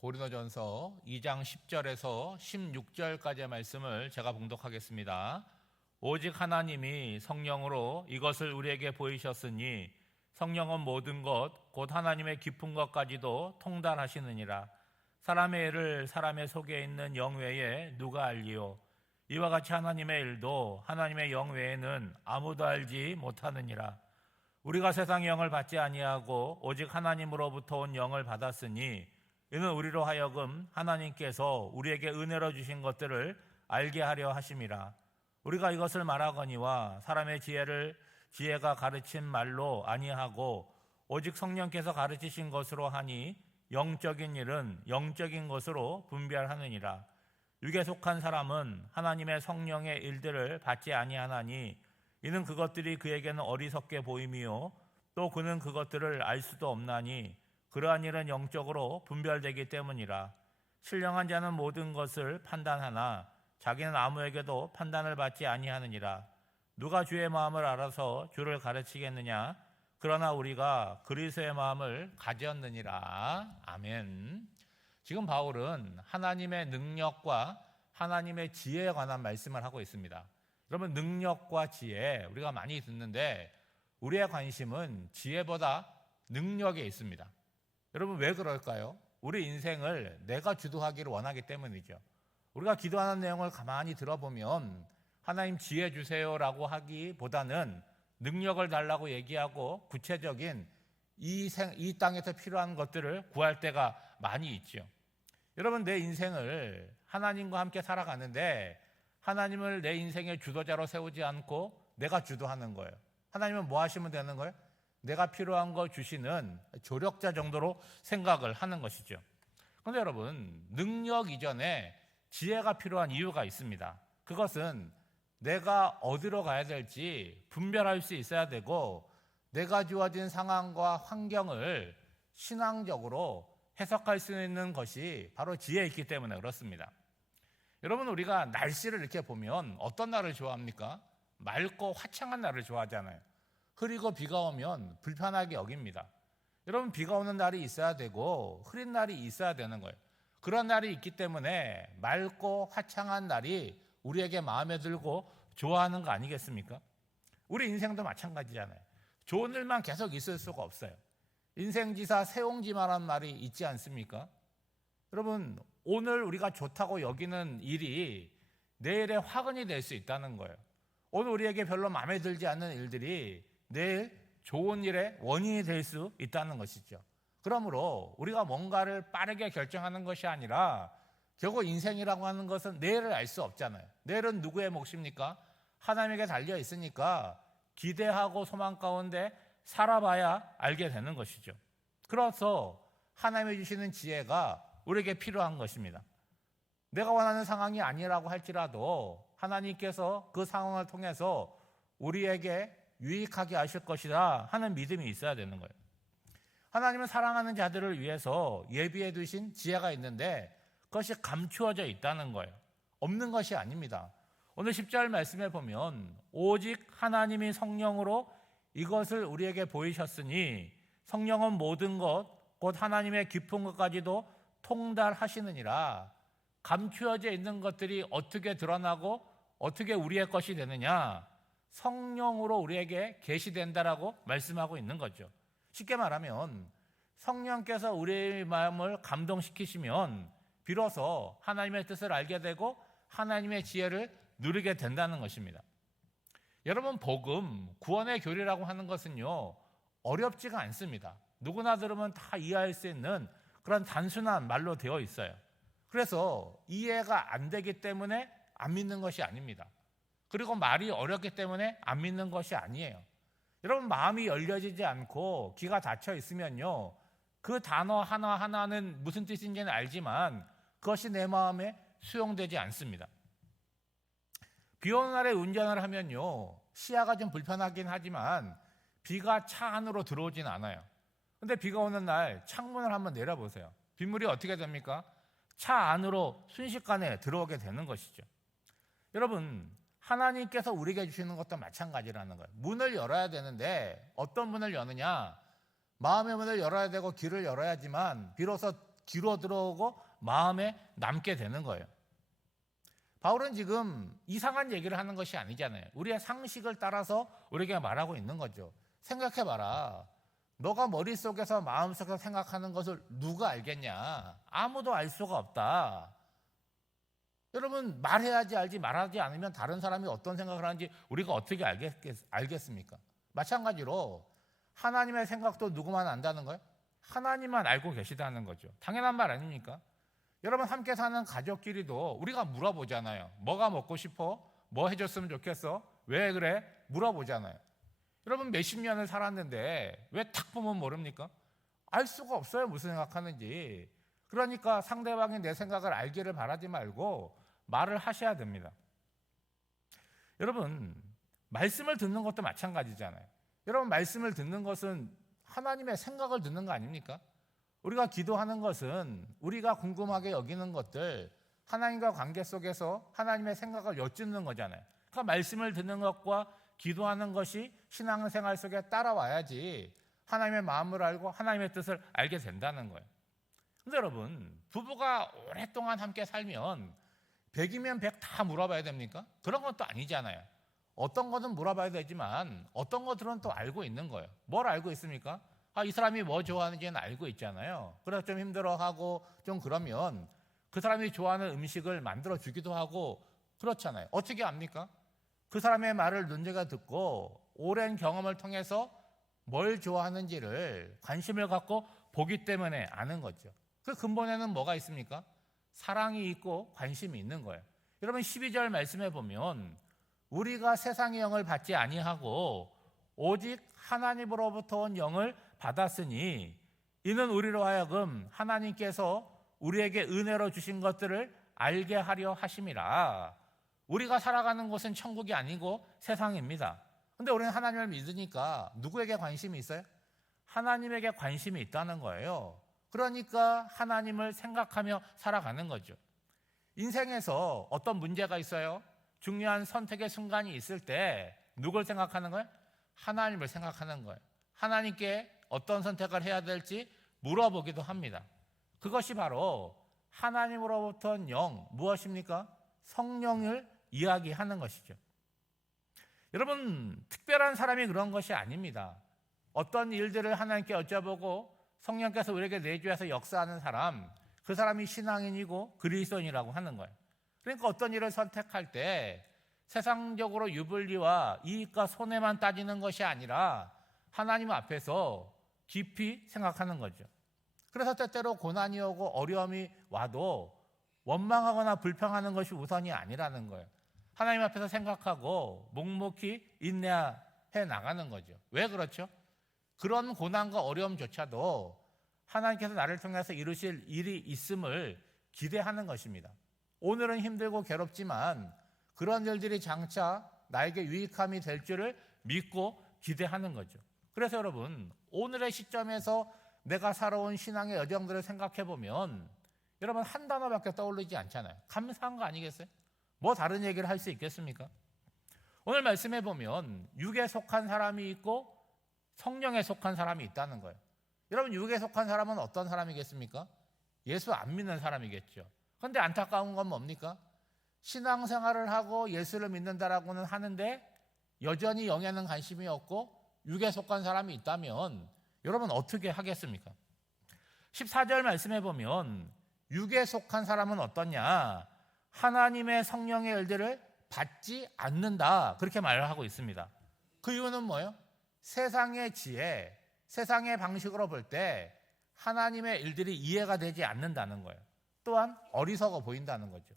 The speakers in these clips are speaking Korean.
고린도전서 2장 10절에서 16절까지의 말씀을 제가 봉독하겠습니다. 오직 하나님이 성령으로 이것을 우리에게 보이셨으니 성령은 모든 것 곧 하나님의 깊은 것까지도 통달하시느니라. 사람의 일을 사람의 속에 있는 영 외에 누가 알리요? 이와 같이 하나님의 일도 하나님의 영 외에는 아무도 알지 못하느니라. 우리가 세상의 영을 받지 아니하고 오직 하나님으로부터 온 영을 받았으니 이는 우리로 하여금 하나님께서 우리에게 은혜로 주신 것들을 알게 하려 하심이라. 우리가 이것을 말하거니와 사람의 지혜가 가르친 말로 아니하고 오직 성령께서 가르치신 것으로 하니 영적인 일은 영적인 것으로 분별하느니라. 육에 속한 사람은 하나님의 성령의 일들을 받지 아니하나니 이는 그것들이 그에게는 어리석게 보임이요 또 그는 그것들을 알 수도 없나니 그러한 일은 영적으로 분별되기 때문이라. 신령한 자는 모든 것을 판단하나 자기는 아무에게도 판단을 받지 아니하느니라. 누가 주의 마음을 알아서 주를 가르치겠느냐? 그러나 우리가 그리스도의 마음을 가졌느니라. 아멘. 지금 바울은 하나님의 능력과 하나님의 지혜에 관한 말씀을 하고 있습니다. 여러분, 능력과 지혜 우리가 많이 듣는데 우리의 관심은 지혜보다 능력에 있습니다. 여러분, 왜 그럴까요? 우리 인생을 내가 주도하기를 원하기 때문이죠. 우리가 기도하는 내용을 가만히 들어보면 하나님 지혜 주세요라고 하기보다는 능력을 달라고 얘기하고 구체적인 이 땅에서 필요한 것들을 구할 때가 많이 있죠. 여러분, 내 인생을 하나님과 함께 살아가는데 하나님을 내 인생의 주도자로 세우지 않고 내가 주도하는 거예요. 하나님은 뭐 하시면 되는 거예요? 내가 필요한 거 주시는 조력자 정도로 생각을 하는 것이죠. 그런데 여러분, 능력 이전에 지혜가 필요한 이유가 있습니다. 그것은 내가 어디로 가야 될지 분별할 수 있어야 되고 내가 주어진 상황과 환경을 신앙적으로 해석할 수 있는 것이 바로 지혜이기 때문에 그렇습니다. 여러분, 우리가 날씨를 이렇게 보면 어떤 날을 좋아합니까? 맑고 화창한 날을 좋아하잖아요. 흐리고 비가 오면 불편하게 여깁니다. 여러분, 비가 오는 날이 있어야 되고 흐린 날이 있어야 되는 거예요. 그런 날이 있기 때문에 맑고 화창한 날이 우리에게 마음에 들고 좋아하는 거 아니겠습니까? 우리 인생도 마찬가지잖아요. 좋은 일만 계속 있을 수가 없어요. 인생지사 세옹지마라는 말이 있지 않습니까? 여러분, 오늘 우리가 좋다고 여기는 일이 내일의 화근이 될 수 있다는 거예요. 오늘 우리에게 별로 마음에 들지 않는 일들이 내일 좋은 일의 원인이 될 수 있다는 것이죠. 그러므로 우리가 뭔가를 빠르게 결정하는 것이 아니라 결국 인생이라고 하는 것은 내일을 알 수 없잖아요. 내일은 누구의 몫입니까? 하나님에게 달려 있으니까 기대하고 소망 가운데 살아봐야 알게 되는 것이죠. 그래서 하나님이 주시는 지혜가 우리에게 필요한 것입니다. 내가 원하는 상황이 아니라고 할지라도 하나님께서 그 상황을 통해서 우리에게 유익하게 하실 것이다 하는 믿음이 있어야 되는 거예요. 하나님은 사랑하는 자들을 위해서 예비해 두신 지혜가 있는데 그것이 감추어져 있다는 거예요. 없는 것이 아닙니다. 오늘 10절 말씀에 보면 오직 하나님이 성령으로 이것을 우리에게 보이셨으니 성령은 모든 것 곧 하나님의 깊은 것까지도 통달하시느니라. 감추어져 있는 것들이 어떻게 드러나고 어떻게 우리의 것이 되느냐? 성령으로 우리에게 계시된다라고 말씀하고 있는 거죠. 쉽게 말하면 성령께서 우리의 마음을 감동시키시면 비로소 하나님의 뜻을 알게 되고 하나님의 지혜를 누리게 된다는 것입니다. 여러분, 복음, 구원의 교리라고 하는 것은요, 어렵지가 않습니다. 누구나 들으면 다 이해할 수 있는 그런 단순한 말로 되어 있어요. 그래서 이해가 안 되기 때문에 안 믿는 것이 아닙니다. 그리고 말이 어렵기 때문에 안 믿는 것이 아니에요. 여러분, 마음이 열려지지 않고 귀가 닫혀 있으면요, 그 단어 하나하나는 무슨 뜻인지는 알지만 그것이 내 마음에 수용되지 않습니다. 비 오는 날에 운전을 하면요, 시야가 좀 불편하긴 하지만 비가 차 안으로 들어오진 않아요. 근데 비가 오는 날 창문을 한번 내려보세요. 빗물이 어떻게 됩니까? 차 안으로 순식간에 들어오게 되는 것이죠. 여러분, 하나님께서 우리에게 주시는 것도 마찬가지라는 거예요. 문을 열어야 되는데 어떤 문을 여느냐? 마음의 문을 열어야 되고 귀를 열어야지만 비로소 귀로 들어오고 마음에 남게 되는 거예요. 바울은 지금 이상한 얘기를 하는 것이 아니잖아요. 우리의 상식을 따라서 우리에게 말하고 있는 거죠. 생각해봐라. 너가 머릿속에서 마음속에서 생각하는 것을 누가 알겠냐? 아무도 알 수가 없다. 여러분, 말해야지 알지 말하지 않으면 다른 사람이 어떤 생각을 하는지 우리가 어떻게 알겠습니까? 마찬가지로 하나님의 생각도 누구만 안다는 거예요? 하나님만 알고 계시다는 거죠. 당연한 말 아닙니까? 여러분, 함께 사는 가족끼리도 우리가 물어보잖아요. 뭐가 먹고 싶어? 뭐 해줬으면 좋겠어? 왜 그래? 물어보잖아요. 여러분, 몇십 년을 살았는데 왜 탁 보면 모릅니까? 알 수가 없어요. 무슨 생각하는지. 그러니까 상대방이 내 생각을 알기를 바라지 말고 말을 하셔야 됩니다. 여러분, 말씀을 듣는 것도 마찬가지잖아요. 여러분, 말씀을 듣는 것은 하나님의 생각을 듣는 거 아닙니까? 우리가 기도하는 것은 우리가 궁금하게 여기는 것들, 하나님과 관계 속에서 하나님의 생각을 여쭙는 거잖아요. 그러니까 말씀을 듣는 것과 기도하는 것이 신앙생활 속에 따라와야지 하나님의 마음을 알고 하나님의 뜻을 알게 된다는 거예요. 근데 여러분, 부부가 오랫동안 함께 살면 100이면 100 다 물어봐야 됩니까? 그런 건 또 아니잖아요. 어떤 것은 물어봐야 되지만 어떤 것들은 또 알고 있는 거예요. 뭘 알고 있습니까? 이 사람이 뭐 좋아하는지는 알고 있잖아요. 그래서 좀 힘들어하고 좀 그러면 그 사람이 좋아하는 음식을 만들어 주기도 하고 그렇잖아요. 어떻게 압니까? 그 사람의 말을 눈여겨 듣고 오랜 경험을 통해서 뭘 좋아하는지를 관심을 갖고 보기 때문에 아는 거죠. 그 근본에는 뭐가 있습니까? 사랑이 있고 관심이 있는 거예요. 여러분, 12절 말씀해 보면 우리가 세상의 영을 받지 아니하고 오직 하나님으로부터 온 영을 받았으니 이는 우리로 하여금 하나님께서 우리에게 은혜로 주신 것들을 알게 하려 하심이라. 우리가 살아가는 곳은 천국이 아니고 세상입니다. 그런데 우리는 하나님을 믿으니까 누구에게 관심이 있어요? 하나님에게 관심이 있다는 거예요. 그러니까 하나님을 생각하며 살아가는 거죠. 인생에서 어떤 문제가 있어요? 중요한 선택의 순간이 있을 때 누굴 생각하는 거예요? 하나님을 생각하는 거예요. 하나님께 어떤 선택을 해야 될지 물어보기도 합니다. 그것이 바로 하나님으로부터 온 영, 무엇입니까? 성령을 이야기하는 것이죠. 여러분, 특별한 사람이 그런 것이 아닙니다. 어떤 일들을 하나님께 여쭤보고 성령께서 우리에게 내주해서 역사하는 사람, 그 사람이 신앙인이고 그리스도인이라고 하는 거예요. 그러니까 어떤 일을 선택할 때 세상적으로 유불리와 이익과 손해만 따지는 것이 아니라 하나님 앞에서 깊이 생각하는 거죠. 그래서 때때로 고난이 오고 어려움이 와도 원망하거나 불평하는 것이 우선이 아니라는 거예요. 하나님 앞에서 생각하고 묵묵히 인내해 나가는 거죠. 왜 그렇죠? 그런 고난과 어려움조차도 하나님께서 나를 통해서 이루실 일이 있음을 기대하는 것입니다. 오늘은 힘들고 괴롭지만 그런 일들이 장차 나에게 유익함이 될 줄을 믿고 기대하는 거죠. 그래서 여러분, 오늘의 시점에서 내가 살아온 신앙의 여정들을 생각해 보면 여러분, 한 단어밖에 떠오르지 않잖아요. 감사한 거 아니겠어요? 뭐 다른 얘기를 할 수 있겠습니까? 오늘 말씀해 보면 육에 속한 사람이 있고 성령에 속한 사람이 있다는 거예요. 여러분, 육에 속한 사람은 어떤 사람이겠습니까? 예수 안 믿는 사람이겠죠. 그런데 안타까운 건 뭡니까? 신앙생활을 하고 예수를 믿는다라고는 하는데 여전히 영에는 관심이 없고 육에 속한 사람이 있다면 여러분 어떻게 하겠습니까? 14절 말씀해 보면 육에 속한 사람은 어떠냐? 하나님의 성령의 일들을 받지 않는다, 그렇게 말을 하고 있습니다. 그 이유는 뭐예요? 세상의 지혜, 세상의 방식으로 볼 때 하나님의 일들이 이해가 되지 않는다는 거예요. 또한 어리석어 보인다는 거죠.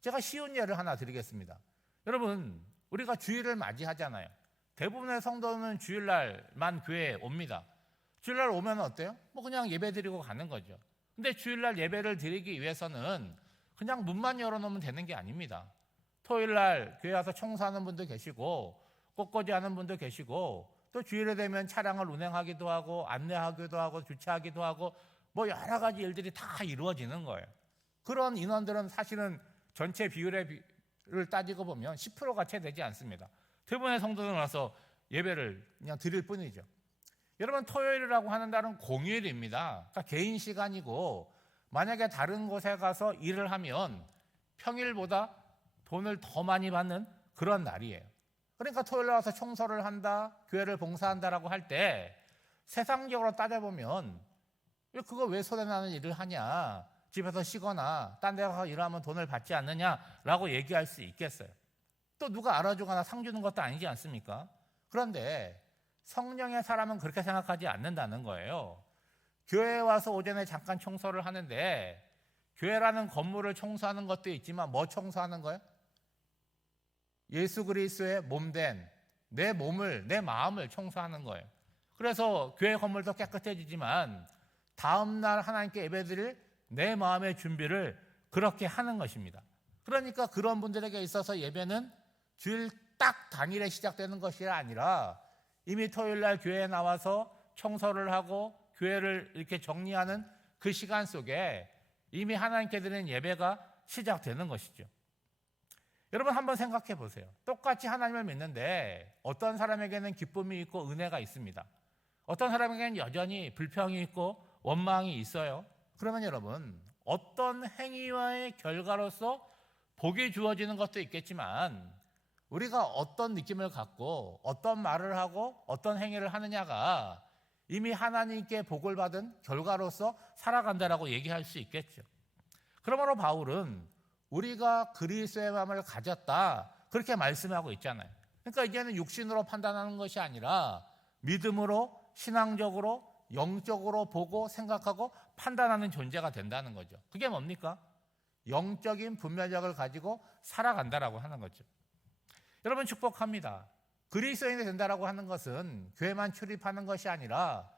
제가 쉬운 예를 하나 드리겠습니다. 여러분, 우리가 주일을 맞이하잖아요. 대부분의 성도는 주일날만 교회에 옵니다. 주일날 오면 어때요? 그냥 예배 드리고 가는 거죠. 근데 주일날 예배를 드리기 위해서는 그냥 문만 열어놓으면 되는 게 아닙니다. 토요일날 교회 와서 청소하는 분도 계시고 꽃꽂이 하는 분도 계시고 또 주일에 되면 차량을 운행하기도 하고 안내하기도 하고 주차하기도 하고 여러 가지 일들이 다 이루어지는 거예요. 그런 인원들은 사실은 전체 비율을 따지고 보면 10%가 채 되지 않습니다. 대부분의 성도들은 와서 예배를 그냥 드릴 뿐이죠. 여러분, 토요일이라고 하는 날은 공휴일입니다. 그러니까 개인 시간이고 만약에 다른 곳에 가서 일을 하면 평일보다 돈을 더 많이 받는 그런 날이에요. 그러니까 토요일에 와서 청소를 한다, 교회를 봉사한다라고 할 때 세상적으로 따져보면 그거 왜 손해나는 일을 하냐, 집에서 쉬거나 딴 데 가서 일하면 돈을 받지 않느냐라고 얘기할 수 있겠어요. 또 누가 알아주거나 상 주는 것도 아니지 않습니까? 그런데 성령의 사람은 그렇게 생각하지 않는다는 거예요. 교회에 와서 오전에 잠깐 청소를 하는데 교회라는 건물을 청소하는 것도 있지만 뭐 청소하는 거예요? 예수 그리스도의 몸된 내 몸을, 내 마음을 청소하는 거예요. 그래서 교회 건물도 깨끗해지지만 다음날 하나님께 예배드릴 내 마음의 준비를 그렇게 하는 것입니다. 그러니까 그런 분들에게 있어서 예배는 주일 딱 당일에 시작되는 것이 아니라 이미 토요일날 교회에 나와서 청소를 하고 교회를 이렇게 정리하는 그 시간 속에 이미 하나님께 드리는 예배가 시작되는 것이죠. 여러분 한번 생각해 보세요. 똑같이 하나님을 믿는데 어떤 사람에게는 기쁨이 있고 은혜가 있습니다. 어떤 사람에게는 여전히 불평이 있고 원망이 있어요. 그러면 여러분 어떤 행위와의 결과로서 복이 주어지는 것도 있겠지만 우리가 어떤 느낌을 갖고 어떤 말을 하고 어떤 행위를 하느냐가 이미 하나님께 복을 받은 결과로서 살아간다라고 얘기할 수 있겠죠. 그러므로 바울은 우리가 그리스도의 마음을 가졌다 그렇게 말씀하고 있잖아요. 그러니까 이제는 육신으로 판단하는 것이 아니라 믿음으로, 신앙적으로, 영적으로 보고 생각하고 판단하는 존재가 된다는 거죠. 그게 뭡니까? 영적인 분별력을 가지고 살아간다라고 하는 거죠. 여러분 축복합니다. 그리스도인이 된다라고 하는 것은 교회만 출입하는 것이 아니라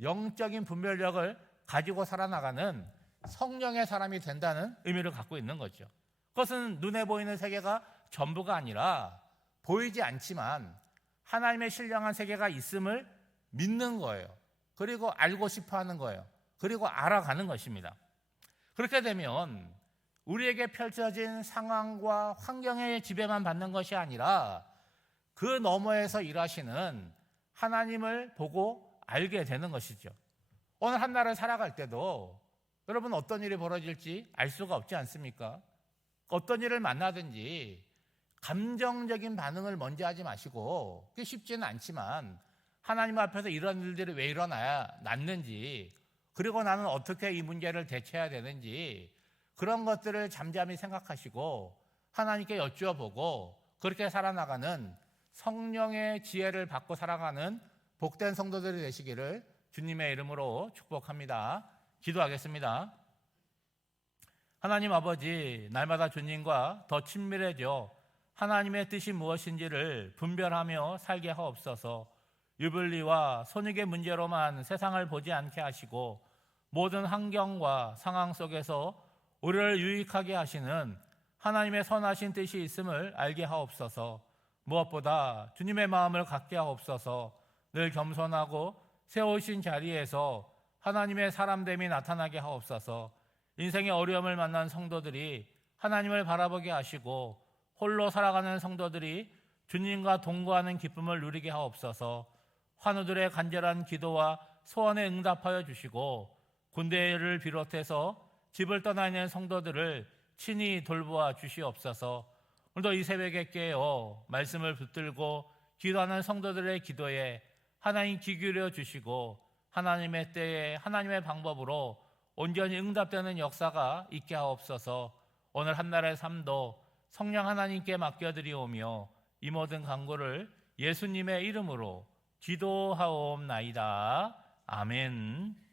영적인 분별력을 가지고 살아나가는 성령의 사람이 된다는 의미를 갖고 있는 거죠. 그것은 눈에 보이는 세계가 전부가 아니라 보이지 않지만 하나님의 신령한 세계가 있음을 믿는 거예요. 그리고 알고 싶어 하는 거예요. 그리고 알아가는 것입니다. 그렇게 되면 우리에게 펼쳐진 상황과 환경의 지배만 받는 것이 아니라 그 너머에서 일하시는 하나님을 보고 알게 되는 것이죠. 오늘 한 날을 살아갈 때도 여러분 어떤 일이 벌어질지 알 수가 없지 않습니까? 어떤 일을 만나든지 감정적인 반응을 먼저 하지 마시고, 그게 쉽지는 않지만 하나님 앞에서 이런 일들이 왜 일어나야 났는지, 그리고 나는 어떻게 이 문제를 대처해야 되는지 그런 것들을 잠잠히 생각하시고 하나님께 여쭈어보고 그렇게 살아나가는 성령의 지혜를 받고 살아가는 복된 성도들이 되시기를 주님의 이름으로 축복합니다. 기도하겠습니다. 하나님 아버지, 날마다 주님과 더 친밀해져 하나님의 뜻이 무엇인지를 분별하며 살게 하옵소서. 유불리와 손익의 문제로만 세상을 보지 않게 하시고 모든 환경과 상황 속에서 우리를 유익하게 하시는 하나님의 선하신 뜻이 있음을 알게 하옵소서. 무엇보다 주님의 마음을 갖게 하옵소서. 늘 겸손하고 세우신 자리에서 하나님의 사람됨이 나타나게 하옵소서. 인생의 어려움을 만난 성도들이 하나님을 바라보게 하시고 홀로 살아가는 성도들이 주님과 동거하는 기쁨을 누리게 하옵소서. 환우들의 간절한 기도와 소원에 응답하여 주시고 군대를 비롯해서 집을 떠나 있는 성도들을 친히 돌보아 주시옵소서. 오늘도 이 새벽에 깨어 말씀을 붙들고 기도하는 성도들의 기도에 하나님 귀 기울여 주시고 하나님의 때에 하나님의 방법으로 온전히 응답되는 역사가 있게 하옵소서. 오늘 한날의 삶도 성령 하나님께 맡겨드리오며 이 모든 간구를 예수님의 이름으로 기도하옵나이다. 아멘.